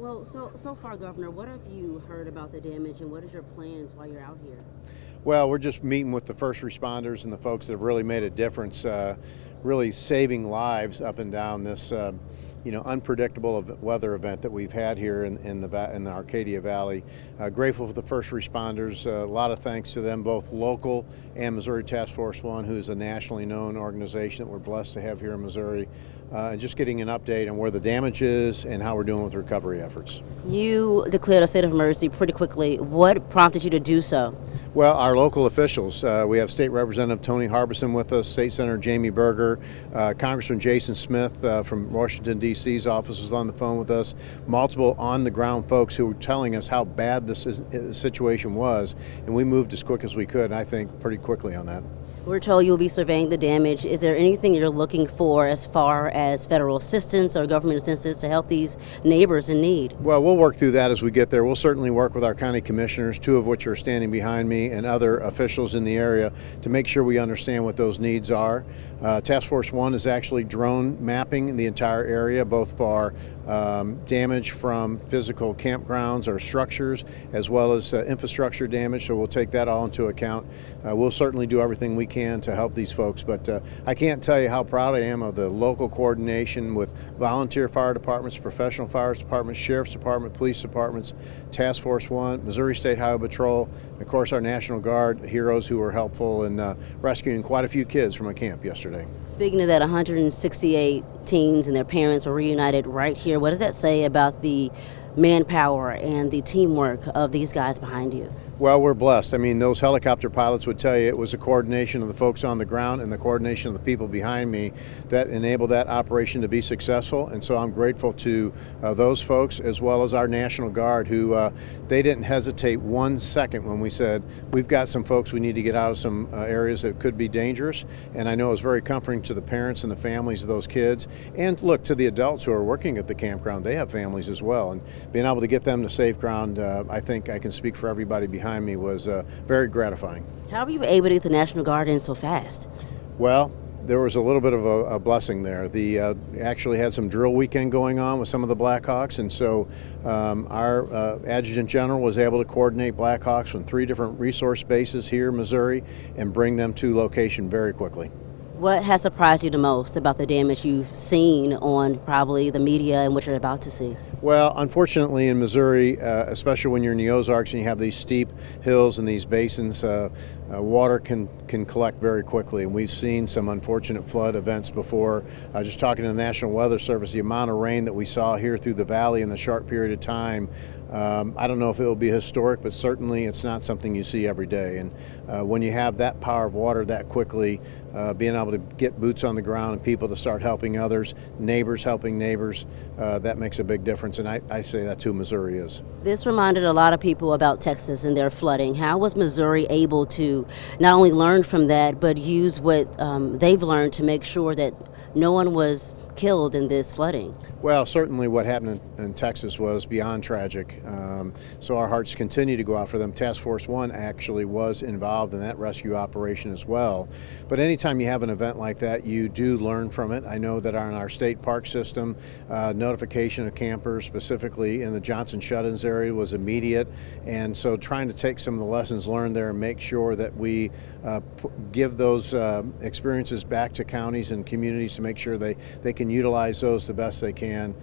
Well, so far, Governor, what have you heard about the damage, and what is your plans while you're out here? Well, we're just meeting with the first responders and the folks that have really made a difference, really saving lives up and down this, unpredictable weather event that we've had here in the Arcadia Valley. Grateful for the first responders. A lot of thanks to them, both local and Missouri Task Force One, who is a nationally known organization that we're blessed to have here in Missouri. And just getting an update on where the damage is and how we're doing with recovery efforts. You declared a state of emergency pretty quickly. What prompted you to do so? Well, our local officials, we have State Representative Tony Harbison with us, State Senator Jamie Berger, Congressman Jason Smith from Washington, D.C.'s office was on the phone with us, multiple on-the-ground folks who were telling us how bad this situation was, and we moved as quick as we could, and I think pretty quickly on that. We're told you'll be surveying the damage. Is there anything you're looking for as far as federal assistance or government assistance to help these neighbors in need? Well, we'll work through that as we get there. We'll certainly work with our county commissioners, two of which are standing behind me, and other officials in the area to make sure we understand what those needs are. Task Force One is actually drone mapping the entire area, both for damage from physical campgrounds or structures, as well as infrastructure damage, so we'll take that all into account. We'll certainly do everything we can to help these folks, but I can't tell you how proud I am of the local coordination with volunteer fire departments, professional fire departments, sheriff's department, police departments, Task Force One, Missouri State Highway Patrol, and of course our National Guard heroes who were helpful in rescuing quite a few kids from a camp yesterday. Speaking of that, 168 teens and their parents were reunited right here. What does that say about the manpower and the teamwork of these guys behind you? Well, we're blessed. I mean, those helicopter pilots would tell you it was the coordination of the folks on the ground and the coordination of the people behind me that enabled that operation to be successful. And so I'm grateful to those folks, as well as our National Guard, who they didn't hesitate 1 second when we said, we've got some folks we need to get out of some areas that could be dangerous. And I know it was very comforting to the parents and the families of those kids. And look, to the adults who are working at the campground, they have families as well. And being able to get them to safe ground, I think I can speak for everybody behind me, was very gratifying. How were you able to get the National Guard in so fast? Well, there was a little bit of a blessing there. The actually had some drill weekend going on with some of the Blackhawks, and so our Adjutant General was able to coordinate Blackhawks from 3 different resource bases here in Missouri and bring them to location very quickly. What has surprised you the most about the damage you've seen on probably the media and what you're about to see? Well, unfortunately in Missouri, especially when you're in the Ozarks and you have these steep hills and these basins, water can collect very quickly, and we've seen some unfortunate flood events before. Just talking to the National Weather Service, the amount of rain that we saw here through the valley in the short period of time, I don't know if it will be historic, but certainly it's not something you see every day. And when you have that power of water that quickly, being able to get boots on the ground and people to start helping others, neighbors helping neighbors, that makes a big difference. And I say that's who Missouri is. This reminded a lot of people about Texas and their flooding. How was Missouri able to not only learn from that, but use what they've learned to make sure that no one was killed in this flooding? Well, certainly what happened in Texas was beyond tragic. So our hearts continue to go out for them. Task Force One actually was involved in that rescue operation as well. But anytime you have an event like that, you do learn from it. I know that on our state park system, notification of campers, specifically in the Johnson Shut-ins area, was immediate. And so trying to take some of the lessons learned there and make sure that we give those experiences back to counties and communities to make sure they can utilize those the best they can.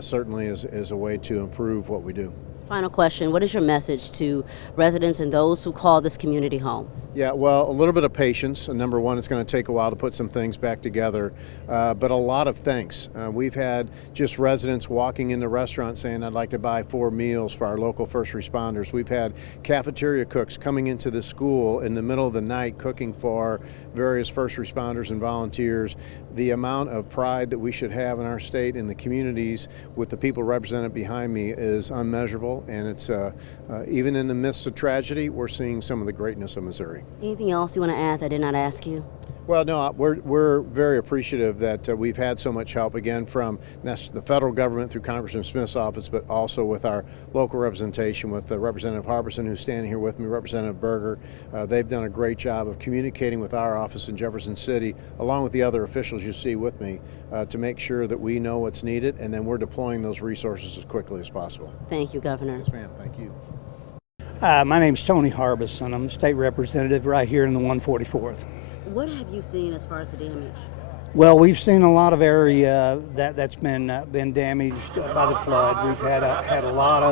Certainly is a way to improve what we do. Final question, what is your message to residents and those who call this community home? Yeah, well, a little bit of patience. Number one, it's going to take a while to put some things back together, but a lot of thanks. We've had just residents walking in the restaurant saying, I'd like to buy 4 meals for our local first responders. We've had cafeteria cooks coming into the school in the middle of the night cooking for various first responders and volunteers. The amount of pride that we should have in our state and the communities with the people represented behind me is unmeasurable, and it's even in the midst of tragedy, we're seeing some of the greatness of Missouri. Anything else you want to add that I did not ask you? Well, no, we're very appreciative that we've had so much help again from the federal government through Congressman Smith's office, but also with our local representation with Representative Harbison, who's standing here with me, Representative Berger. They've done a great job of communicating with our office in Jefferson City, along with the other officials you see with me, to make sure that we know what's needed, and then we're deploying those resources as quickly as possible. Thank you, Governor. Yes, ma'am. Thank you. My name's Tony Harbison. I'm the state representative right here in the 144th. What have you seen as far as the damage? Well, we've seen a lot of area that's been damaged by the flood. We've had a lot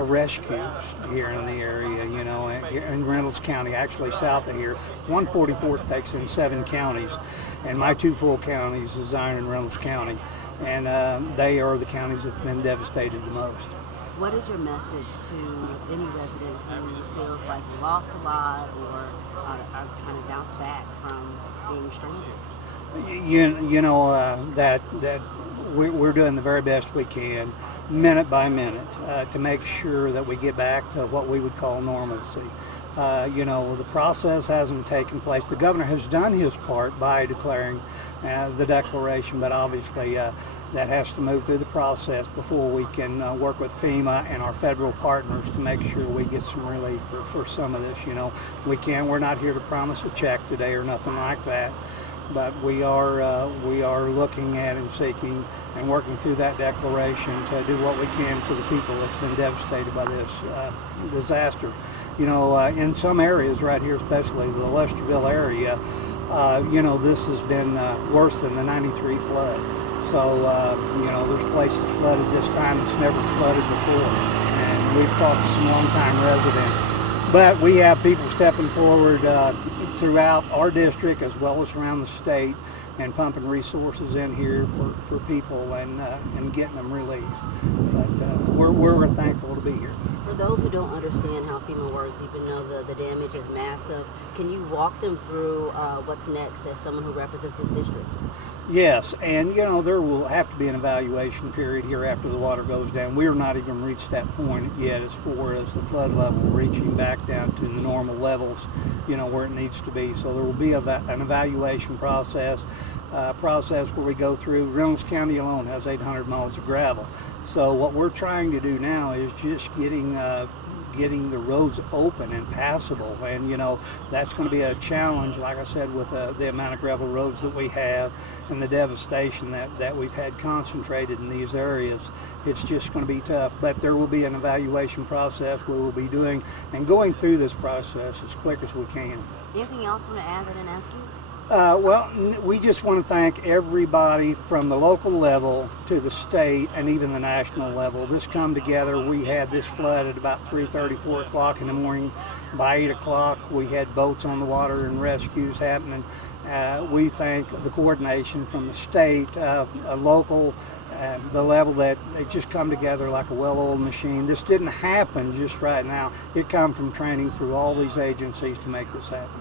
of rescues here in the area. You know, here in Reynolds County, actually south of here. 144th takes in 7 counties, and my 2 full counties is Zion and Reynolds County, and they are the counties that's been devastated the most. What is your message to any resident who feels like they lost a lot or are trying to bounce back from being stranded? You know that we're doing the very best we can, minute by minute, to make sure that we get back to what we would call normalcy. You know, the process hasn't taken place. The governor has done his part by declaring the declaration, but obviously that has to move through the process before we can work with FEMA and our federal partners to make sure we get some relief for some of this. You know, we're not here to promise a check today or nothing like that, but we are looking at and seeking and working through that declaration to do what we can for the people that's been devastated by this disaster. You know, in some areas right here, especially the Lesterville area, you know, this has been worse than the '93 flood. So, you know, there's places flooded this time that's never flooded before. And we've talked to some longtime residents. But we have people stepping forward throughout our district as well as around the state and pumping resources in here for people and getting them relief. But we're thankful to be here. For those who don't understand how FEMA works, even though the damage is massive, can you walk them through what's next as someone who represents this district? Yes, and you know, there will have to be an evaluation period here after the water goes down. We're not even reached that point yet as far as the flood level reaching back down to the normal levels, you know, where it needs to be. So there will be an evaluation process where we go through. Reynolds County alone has 800 miles of gravel. So what we're trying to do now is just getting the roads open and passable, and you know, that's going to be a challenge, like I said, with the amount of gravel roads that we have and the devastation that we've had concentrated in these areas. It's just going to be tough, but there will be an evaluation process where we'll be doing and going through this process as quick as we can. Anything else you want to add that I didn't ask you? Well, we just want to thank everybody from the local level to the state and even the national level. This come together. We had this flood at about 3:30, 4 o'clock in the morning. By 8 o'clock, we had boats on the water and rescues happening. We thank the coordination from the state, local, the level that they just come together like a well-oiled machine. This didn't happen just right now. It come from training through all these agencies to make this happen.